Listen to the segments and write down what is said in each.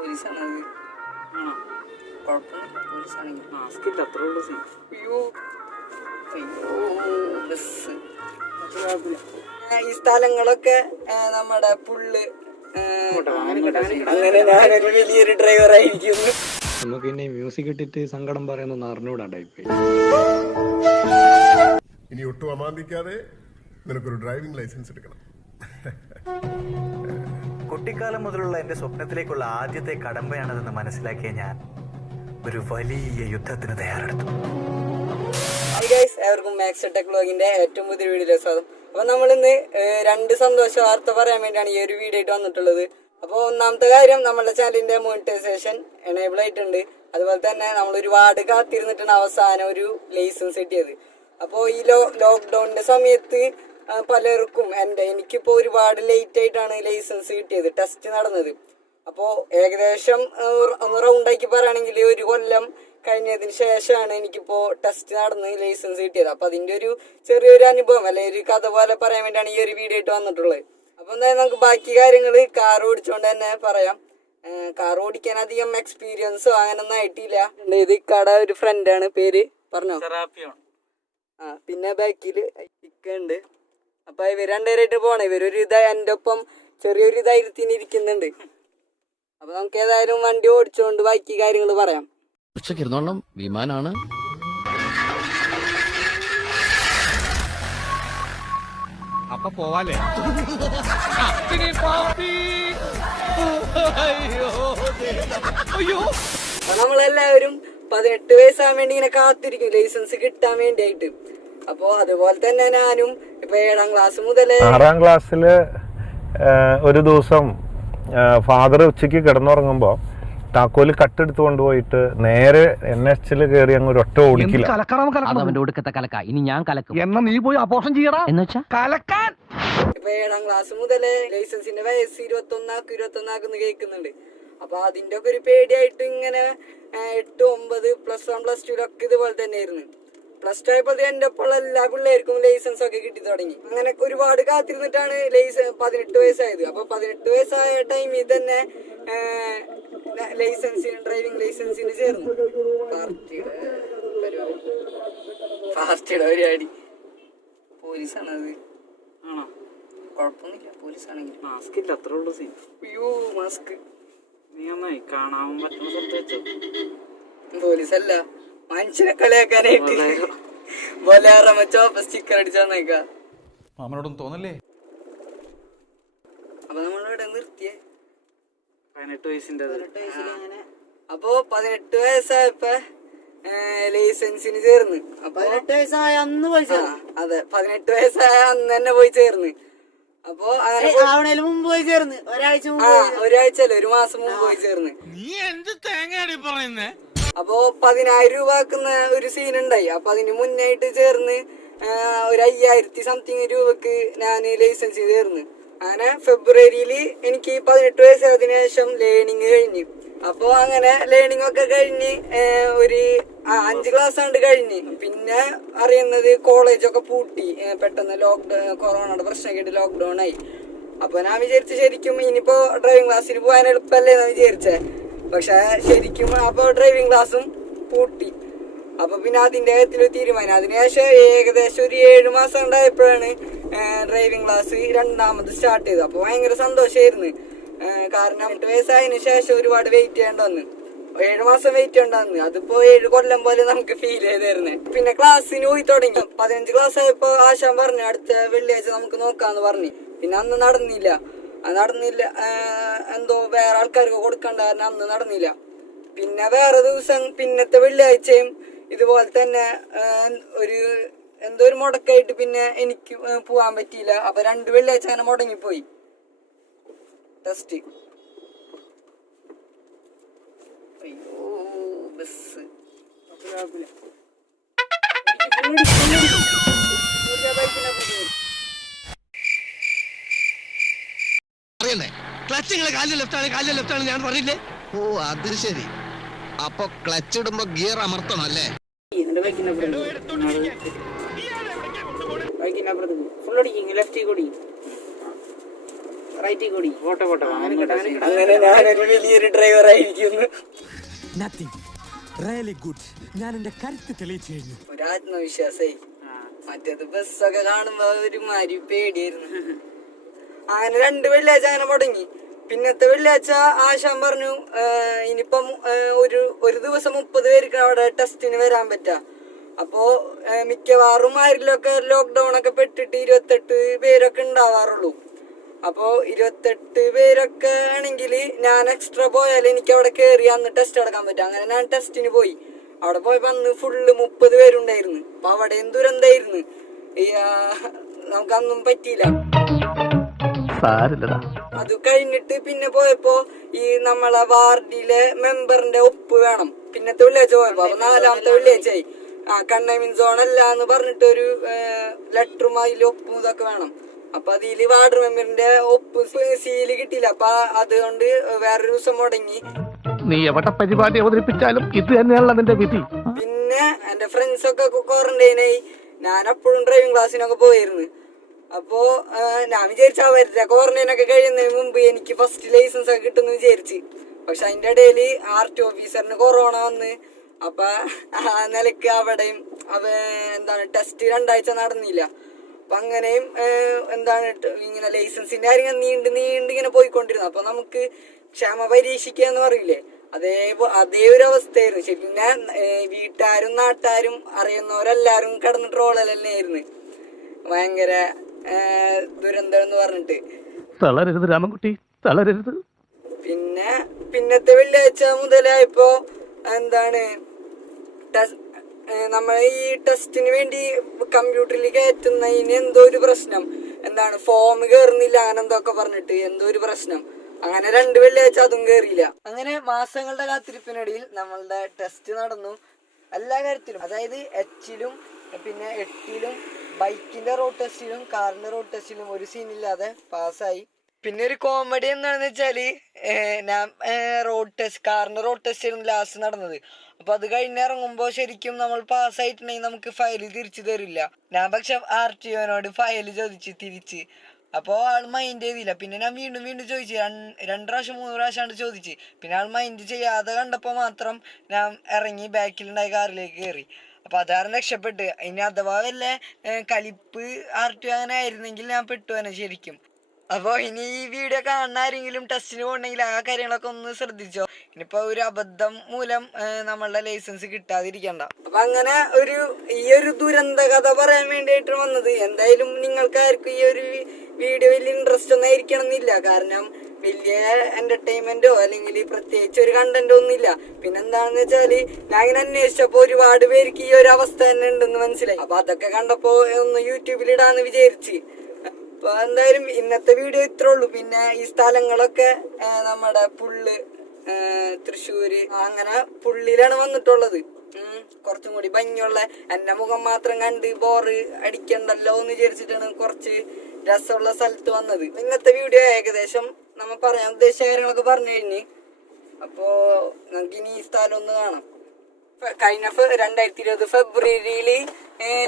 പോലീസാണത്. ആണോ? കുഴപ്പമൊന്നുമില്ല, പോലീസാണെങ്കിൽ. മാസ്ക് ഇല്ല, അത്രേ ഉള്ളൂ സീൻ. അയ്യോ ബസ്. ഈ സ്ഥലങ്ങളൊക്കെ നമ്മുടെ പുള്ള്. അങ്ങനെ ഞാനൊരു വലിയൊരു ഡ്രൈവർ ആയിരിക്കുന്നു. നമുക്ക് ഇനി മ്യൂസിക് ഇട്ടിട്ട് സങ്കടം പറയുന്ന അറിഞ്ഞുകൂടാണ്ടായിപ്പോയി. ഇനി ഒട്ടും അമാന്തിക്കാതെ നിനക്കൊരു ഡ്രൈവിംഗ് ലൈസൻസ് എടുക്കണം. കുട്ടിക്കാലം മുതലുള്ള എന്റെ സ്വപ്നത്തിലേക്കുള്ള ആദ്യത്തെ കടമ്പയാണതെന്ന് മനസ്സിലാക്കിയ ഞാൻ ഒരു വലിയ യുദ്ധത്തിന് തയ്യാറെടുത്തു. ഏവർക്കും മാക്സ് ടെക് വ്ലോഗിന്റെ ഏറ്റവും പുതിയ വീഡിയോയിലേക്ക് സ്വാഗതം. അപ്പൊ നമ്മളിന്ന് 2 സന്തോഷ വാർത്ത പറയാൻ വേണ്ടിയാണ് ഈ ഒരു വീഡിയോ ആയിട്ട് വന്നിട്ടുള്ളത്. അപ്പോൾ ഒന്നാമത്തെ കാര്യം, നമ്മുടെ ചാനലിന്റെ മോണിറ്റൈസേഷൻ എനേബിൾ ആയിട്ടുണ്ട്. അതുപോലെ തന്നെ നമ്മൾ ഒരുപാട് കാത്തിരുന്നിട്ടാണ് അവസാനം ഒരു ലൈസൻസ് കിട്ടിയത്. അപ്പോൾ ഈ ലോക്ക്ഡൌണിന്റെ സമയത്ത് പലർക്കും എനിക്കിപ്പോൾ ഒരുപാട് ലേറ്റ് ആയിട്ടാണ് ലൈസൻസ് കിട്ടിയത്, ടെസ്റ്റ് നടന്നത്. അപ്പോൾ ഏകദേശം ഒന്ന് റൗണ്ടാക്കി പറയുകയാണെങ്കിൽ 1 കൊല്ലം കഴിഞ്ഞതിന് ശേഷമാണ് എനിക്കിപ്പോൾ ടെസ്റ്റ് നടന്ന് ലൈസൻസ് കിട്ടിയത്. അപ്പോൾ അതിൻ്റെ ഒരു ചെറിയൊരു അനുഭവം അല്ലെങ്കിൽ ഒരു കഥ പോലെ പറയാൻ വേണ്ടിയാണ് ഈ ഒരു വീഡിയോ ആയിട്ട് വന്നിട്ടുള്ളത്. അപ്പോൾ എന്തായാലും നമുക്ക് ബാക്കി കാര്യങ്ങൾ കാർ ഓടിച്ചുകൊണ്ട് തന്നെ പറയാം. കാർ ഓടിക്കാൻ അധികം എക്സ്പീരിയൻസോ അങ്ങനൊന്നും ആയിട്ടില്ല. ഇത് കട ഒരു ഫ്രണ്ടാണ്, പേര് പറഞ്ഞോ? പിന്നെ ബാക്കിൽ ഇക്കുണ്ട്. അപ്പൊ ഇവർ രണ്ടുപേരായിട്ട് പോണേ. ഇവരൊരു എൻ്റെ ഒപ്പം ചെറിയൊരു ധൈര്യത്തിന് ഇരിക്കുന്നുണ്ട്. അപ്പൊ നമുക്ക് ഏതായാലും വണ്ടി ഓടിച്ചോണ്ട് ബാക്കി കാര്യങ്ങൾ പറയാം. ഉച്ചക്കിരുന്നോളം വിമാനാണ്. അപ്പൊ പോവാലേ? അപ്പൊ നമ്മളെല്ലാവരും 18 വയസ്സാകാൻ വേണ്ടി ഇങ്ങനെ കാത്തിരിക്കും ലൈസൻസ് കിട്ടാൻ വേണ്ടിയായിട്ട്. അപ്പൊ അതുപോലെ തന്നെ ഞാനും ഇപ്പൊ 7ാം ക്ലാസ് മുതലേ 6ാം ക്ലാസ്സില് ഒരു ദിവസം ഫാദർ ഉച്ചക്ക് കിടന്നുറങ്ങുമ്പോ താക്കോല് കട്ടെടുത്ത് കൊണ്ടുപോയിട്ട് നേരെ NH കയറി അങ്ങ് ഒരൊറ്റ ഓടിക്കില്ല. ഇനി ഞാൻ കലക്കും. എന്നാ നീ പോയി അപോഷം ചെയ്യടാ എന്ന് വെച്ചാ കലക്കാൻ. ഇപ്പൊ 7ാം ക്ലാസ് മുതലേ ലൈസൻസിന്റെ വയസ്സ് 21 കേൾക്കുന്നുണ്ട്. അപ്പൊ അതിന്റെ ഒക്കെ ഒരു പേടിയായിട്ട് ഇങ്ങനെ 8, 9, +1, +2 ഇതുപോലെ തന്നെ ആയിരുന്നു. +2 ആയപ്പോൾ എന്റെ ഒപ്പം എല്ലാ പിള്ളേർക്കും ലൈസൻസ് ഒക്കെ കിട്ടി തുടങ്ങി. അങ്ങനെ ഒരുപാട് കാത്തിരുന്നിട്ടാണ് 18 വയസ്സായത്. അപ്പൊ 18 വയസ്സായ ടൈമിൽ തന്നെ ഡ്രൈവിംഗ് ലൈസൻസിന് ചേർന്നു. പാർട്ടിയുടെ പരിപാടി. പോലീസാണത്. ആണോ? കുഴപ്പമൊന്നുമില്ല, പോലീസാണെങ്കിൽ. മാസ്ക് ഇല്ല, അത്രേ ഉള്ളൂ സീൻ. അയ്യോ മാസ്ക്. നീ ഒന്നായി കാണാൻ പറ്റുന്ന സ്ഥലത്ത് വെച്ചോ. പോലീസല്ല, മനുഷ്യനെ കളിയാക്കാനായിട്ട് ബൊലേറോ ചോപ്പ സ്റ്റിക്കർ അടിച്ചാന്നേക്ക. മാമനോടൊന്നും തോന്നല്ലേ? അപ്പൊ നമ്മളിവിടെ നിർത്തിയേ 18 വയസ്സിന്റെ. അപ്പൊ 18 വയസ്സായപ്പോ ലൈസൻസിന് ചേർന്ന്. അപ്പൊ 18 വയസ്സായ അന്ന് പോയി ചേർന്നു. അതെ, 18 വയസ്സായ അന്ന് തന്നെ പോയി ചേർന്ന്. അപ്പൊ അങ്ങനെ മുമ്പ് പോയി ചേർന്ന് ഒരാഴ്ചയല്ല, 1 മാസം മുമ്പ് പോയി ചേർന്ന്. നീ എന്ത് തേങ്ങയാടി പറയുന്നേ? അപ്പൊ 10,000 രൂപക്കുന്ന ഒരു സീൻ ഉണ്ടായി. അപ്പൊ അതിന് മുന്നായിട്ട് ചേർന്ന് ഒരു 5000 സംതിങ് രൂപക്ക് ഞാൻ ലൈസൻസ് ചേർന്ന്. അങ്ങനെ ഫെബ്രുവരിയിൽ എനിക്ക് 18 വയസ്സായതിനു ശേഷം ലേണിങ് കഴിഞ്ഞു. അപ്പൊ അങ്ങനെ ലേണിംഗ് ഒക്കെ കഴിഞ്ഞ് ഒരു 5 ക്ലാസ് ആണ്ട് കഴിഞ്ഞ് പിന്നെ അറിയുന്നത് കോളേജൊക്കെ പൂട്ടി. പെട്ടെന്ന് കൊറോണയുടെ പ്രശ്നമൊക്കെ ആയിട്ട് ലോക്ക്ഡൌൺ ആയി. അപ്പൊ ഞാൻ വിചാരിച്ചു ശരിക്കും ഇനിയിപ്പോ ഡ്രൈവിംഗ് ക്ലാസ്സിന് പോകാൻ എളുപ്പമല്ലേ എന്ന് വിചാരിച്ചേ. പക്ഷെ ശരിക്കും അപ്പൊ ഡ്രൈവിംഗ് ക്ലാസ്സും പൂട്ടി. അപ്പൊ പിന്നെ അതിന്റെ കാര്യത്തിൽ തീരുമാനം. അതിനുശേഷം ഏകദേശം ഒരു 7 മാസം ഉണ്ടായപ്പോഴാണ് ഡ്രൈവിംഗ് ക്ലാസ് 2ാമത് സ്റ്റാർട്ട് ചെയ്തത്. അപ്പൊ ഭയങ്കര സന്തോഷമായിരുന്നു. കാരണം 8 വയസ്സായതിനു ശേഷം ഒരുപാട് വെയിറ്റ് ചെയ്യേണ്ട വന്ന്, 7 മാസം വെയിറ്റ് ചെയ്യേണ്ട. അതിപ്പോ 7 കൊല്ലം പോലെ നമുക്ക് ഫീൽ ചെയ്തായിരുന്നു. പിന്നെ ക്ലാസ്സിന് പോയി തുടങ്ങി. 15 ക്ലാസ് ആയപ്പോ ആശാൻ പറഞ്ഞു അടുത്ത വെള്ളിയാഴ്ച നമുക്ക് നോക്കാന്ന് പറഞ്ഞു. പിന്നെ അന്ന് നടന്നില്ല. എന്തോ വേറെ ആൾക്കാർക്ക് കൊടുക്കണ്ട കാരണം അന്ന് നടന്നില്ല. പിന്നെ വേറെ ദിവസം പിന്നത്തെ വെള്ളിയാഴ്ചയും ഇതുപോലെ തന്നെ എന്തോ ഒരു മുടക്കായിട്ട് പിന്നെ എനിക്ക് പോവാൻ പറ്റിയില്ല. അപ്പൊ 2 വെള്ളിയാഴ്ച അങ്ങനെ മുടങ്ങിപ്പോയി ടെസ്റ്റ്. അയ്യോ ബസ്. ക്ലച്ച് കാലിൽ ലെഫ്റ്റ് ആണ് ഞാൻ പറഞ്ഞില്ലേ? ഓ അത് ശരി. അപ്പൊ ക്ലച്ച് ഇടുമ്പോ ഗിയർ അമർത്തണം അല്ലേ? ഫുൾ അടിക്കും, ലെഫ്റ്റ് കൂടി റൈറ്റിൽ കൂടി പോട്ടെ പോട്ടെ അങ്ങനെ ഞാനൊരു വലിയൊരു ഡ്രൈവർ ആയിരിക്കുന്നു. ഞാൻ എന്റെ കരുത്ത് തെളിയിച്ചു കഴിഞ്ഞു. ഒരു ആത്മവിശ്വാസായി. മറ്റേത് ബസ്സൊക്കെ കാണുമ്പോ ഒരുമാതിരി പേടിയായിരുന്നു. അങ്ങനെ 2 വെള്ളിയാഴ്ച അങ്ങനെ മുടങ്ങി. പിന്നത്തെ വെള്ളിയാഴ്ച ആശാൻ പറഞ്ഞു ഇനിയിപ്പം ഒരു ദിവസം 30 പേർക്ക് അവിടെ ടെസ്റ്റിന് വരാൻ പറ്റാ. അപ്പോ മിക്കവാറും ആരിലൊക്കെ ലോക്ക്ഡൌൺ ഒക്കെ പെട്ടിട്ട് 28 പേരൊക്കെ ഉണ്ടാവാറുള്ളൂ. അപ്പോ 28 പേരൊക്കെ ആണെങ്കിൽ ഞാൻ എക്സ്ട്രാ പോയാൽ എനിക്ക് അവിടെ കയറി അന്ന് ടെസ്റ്റ് എടുക്കാൻ പറ്റും. അങ്ങനെ ഞാൻ ടെസ്റ്റിന് പോയി. അവിടെ പോയപ്പോ അന്ന് ഫുള്ള് 30 പേരുണ്ടായിരുന്നു. അപ്പൊ അവിടെ എന്തുരണ്ടായിരുന്നു, നമുക്കന്നും പറ്റിയില്ല. അത് കഴിഞ്ഞിട്ട് പിന്നെ പോയപ്പോ ഈ നമ്മളെ വാർഡിലെ മെമ്പറിന്റെ ഒപ്പ് വേണം. പിന്നത്തെ വെള്ളിയാഴ്ച പോയപ്പോ അപ്പൊ 4ാമത്തെ വെള്ളിയാഴ്ചയായി. കണ്ടെയ്ൻമെന്റ് സോൺ അല്ല എന്ന് പറഞ്ഞിട്ട് ഒരു ലെറ്ററും അതിൽ ഒപ്പും ഇതൊക്കെ വേണം. അപ്പൊ അതില് വാർഡ് മെമ്പറിന്റെ ഒപ്പ് സീല് കിട്ടിയില്ല. അപ്പൊ അതുകൊണ്ട് വേറൊരു ദിവസം മുടങ്ങി. നീ എവിടെ പരിപാടി അവതരിപ്പിച്ചാലും ഇത് തന്നെയാണല്ലോ നിന്റെ വിധി. പിന്നെ എന്റെ ഫ്രണ്ട്സ് ഒക്കെ ക്വാറന്റൈനായി. ഞാൻ അപ്പോഴും ഡ്രൈവിംഗ് ക്ലാസ്സിനൊക്കെ പോയിരുന്നു. അപ്പോ ഞാൻ വിചാരിച്ച അവരുടെ ക്വാറന്റൈനൊക്കെ കഴിയുന്നതിന് മുമ്പ് എനിക്ക് ഫസ്റ്റ് ലൈസൻസ് ഒക്കെ കിട്ടുമെന്ന് വിചാരിച്ച്. പക്ഷെ അതിന്റെ ഇടയിൽ RT ഓഫീസറിന് കൊറോണ വന്ന്. അപ്പൊ ആ നിലക്ക് അവിടെയും ടെസ്റ്റ് 2 ആഴ്ച നടന്നില്ല. അപ്പൊ അങ്ങനെയും ഇങ്ങനെ ലൈസൻസിന്റെ കാര്യങ്ങൾ നീണ്ട് ഇങ്ങനെ പോയിക്കൊണ്ടിരുന്നു. അപ്പൊ നമുക്ക് ക്ഷമ പരീക്ഷിക്കുക എന്ന് പറയില്ലേ, അതേ ഒരു അവസ്ഥയായിരുന്നു. ശരിക്കും ഞാൻ വീട്ടുകാരും നാട്ടുകാരും അറിയുന്നവരെല്ലാരും കിടന്ന് ട്രോളൽ തന്നെയായിരുന്നു. ഭയങ്കര ദുരന്തം എന്ന് പറഞ്ഞിട്ട്. തളരരുത് രാമൻകുട്ടി, തളരരുത്. പിന്നത്തെ വെള്ളിയാഴ്ച മുതലായപ്പോ നമ്മളെ ഈ ടെസ്റ്റിന് വേണ്ടി കമ്പ്യൂട്ടറിൽ കയറ്റുന്നതിന് എന്തോ ഒരു പ്രശ്നം, ഫോം കയറുന്നില്ല, അങ്ങനെ എന്തൊക്കെ പറഞ്ഞിട്ട് എന്തോ ഒരു പ്രശ്നം. അങ്ങനെ 2 വെള്ളിയാഴ്ച അതും കയറിയില്ല. അങ്ങനെ മാസങ്ങളുടെ കാത്തിരിപ്പിനിടയിൽ നമ്മളുടെ ടെസ്റ്റ് നടന്നു. എല്ലാ കാര്യത്തിലും, അതായത് H-ലും പിന്നെ 8-ലും ബൈക്കിന്റെ റോഡ് ടെസ്റ്റിലും കാറിന്റെ റോഡ് ടെസ്റ്റിലും ഒരു സീനില്ലാതെ പാസ്സായി. പിന്നെ ഒരു കോമഡി എന്താണെന്ന് വെച്ചാല് ഞാൻ കാറിന്റെ റോഡ് ടെസ്റ്റ് ആയിരുന്നു ലാസ്റ്റ് നടന്നത്. അപ്പൊ അത് കഴിഞ്ഞിറങ്ങുമ്പോ ശരിക്കും നമ്മൾ പാസ്സായിട്ടുണ്ടെങ്കിൽ നമുക്ക് ഫയൽ തിരിച്ചു തരില്ല. ഞാൻ പക്ഷെ RTOനോട് ഫയൽ ചോദിച്ച് തിരിച്ച്. അപ്പോൾ ആൾ മൈൻഡ് ചെയ്തില്ല. പിന്നെ ഞാൻ വീണ്ടും ചോദിച്ചു, 2 പ്രാവശ്യം 3 പ്രാവശ്യമാണ് ചോദിച്ച്. പിന്നെ ആൾ മൈൻഡ് ചെയ്യാതെ കണ്ടപ്പോൾ മാത്രം ഞാൻ ഇറങ്ങി ബാക്കിലുണ്ടായ കാറിലേക്ക് കയറി. അപ്പൊ അതാരും രക്ഷപ്പെട്ട്. ഇനി അഥവാ വല്ല കലിപ്പ് RTO അങ്ങനെ ആയിരുന്നെങ്കിൽ ഞാൻ പെട്ടുവനെ ശരിക്കും. അപ്പോൾ ഇനി ഈ വീഡിയോ കാണുന്ന ആരെങ്കിലും ടെസ്റ്റിന് പോകണമെങ്കിൽ ആ കാര്യങ്ങളൊക്കെ ഒന്ന് ശ്രദ്ധിച്ചോ. ഇനിയിപ്പോ ഒരു അബദ്ധം മൂലം നമ്മളുടെ ലൈസൻസ് കിട്ടാതിരിക്കണ്ട. അപ്പൊ അങ്ങനെ ഈ ഒരു ദുരന്ത കഥ പറയാൻ വേണ്ടിയിട്ട് വന്നത്. എന്തായാലും നിങ്ങൾക്കാർക്കും ഈ ഒരു വീഡിയോ വലിയ ഇൻട്രസ്റ്റ് ഒന്നും ആയിരിക്കണം എന്നില്ല. കാരണം വലിയ എന്റർടൈൻമെന്റോ അല്ലെങ്കിൽ പ്രത്യേകിച്ച് ഒരു കണ്ടന്റോ ഒന്നുമില്ല. പിന്നെന്താണെന്ന് വെച്ചാല് ഞാൻ ഇങ്ങനെ അന്വേഷിച്ചപ്പോ ഒരുപാട് പേർക്ക് ഈ ഒരു അവസ്ഥ തന്നെ ഉണ്ടെന്ന് മനസ്സിലായി. അപ്പൊ അതൊക്കെ കണ്ടപ്പോ ഒന്ന് യൂട്യൂബിൽ ഇടാന്ന് വിചാരിച്ച്. അപ്പൊ എന്തായാലും ഇന്നത്തെ വീഡിയോ ഇത്രേ ഉള്ളൂ. പിന്നെ ഈ സ്ഥലങ്ങളൊക്കെ നമ്മുടെ പുള്ള്, തൃശ്ശൂര്, അങ്ങനെ പുള്ളിയിലാണ് വന്നിട്ടുള്ളത്. കുറച്ചും കൂടി ഭംഗിയുള്ള, എന്റെ മുഖം മാത്രം കണ്ട് ബോറ് അടിക്കണ്ടല്ലോ എന്ന് വിചാരിച്ചിട്ടാണ് കുറച്ച് രസമുള്ള സ്ഥലത്ത് വന്നത്. ഇന്നത്തെ വീഡിയോ ഏകദേശം നമ്മൾ പറയാൻ ഉദ്ദേശിച്ച കാര്യങ്ങളൊക്കെ പറഞ്ഞു കഴിഞ്ഞ്. അപ്പോ നമുക്ക് ഇനി ഈ സ്ഥലം ഒന്ന് കാണാം. കഴിഞ്ഞ 2020 ഫെബ്രുവരിയില്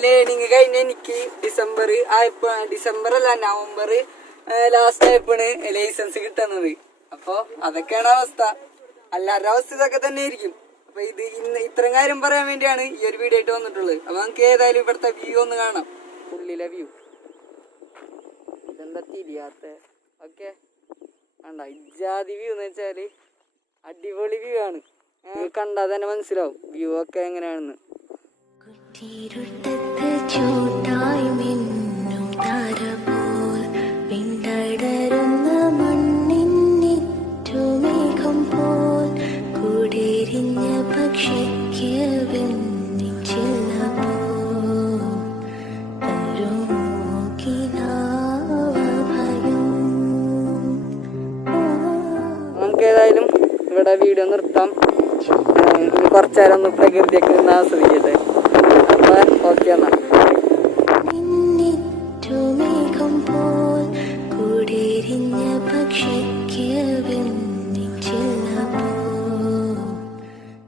ലേണിങ് കഴിഞ്ഞ എനിക്ക് ഡിസംബർ അല്ല നവംബർ ലാസ്റ്റ് ആയപ്പോണ് ലൈസൻസ് കിട്ടുന്നത്. അപ്പൊ അതൊക്കെയാണ് അവസ്ഥ. എല്ലാവരുടെ അവസ്ഥ ഇതൊക്കെ തന്നെ ആയിരിക്കും. അപ്പൊ ഇത്രയും കാര്യം പറയാൻ വേണ്ടിയാണ് ഈ ഒരു വീഡിയോ ആയിട്ട് വന്നിട്ടുള്ളത്. അപ്പൊ നമുക്ക് ഏതായാലും ഇവിടുത്തെ വ്യൂ ഒന്ന് കാണാം. ഉള്ളിലെ വ്യൂ ഇതെന്താ തിരിയാത്ത ഓക്കെ വേണ്ട. ഇജാതി വ്യൂ എന്ന് വെച്ചാല് അടിപൊളി വ്യൂ ആണ്. കണ്ടാൽ തന്നെ മനസ്സിലാവും വ്യൂ ഒക്കെ എങ്ങനെയാണെന്ന്. നമുക്ക് ഏതായാലും ഇവിടെ വീഡിയോ നിർത്താം. ഇനി കുറച്ചു നേരം ഒന്ന് പ്രകൃതിയൊക്കെ നിന്ന് ആസ്വദിക്കട്ടെ.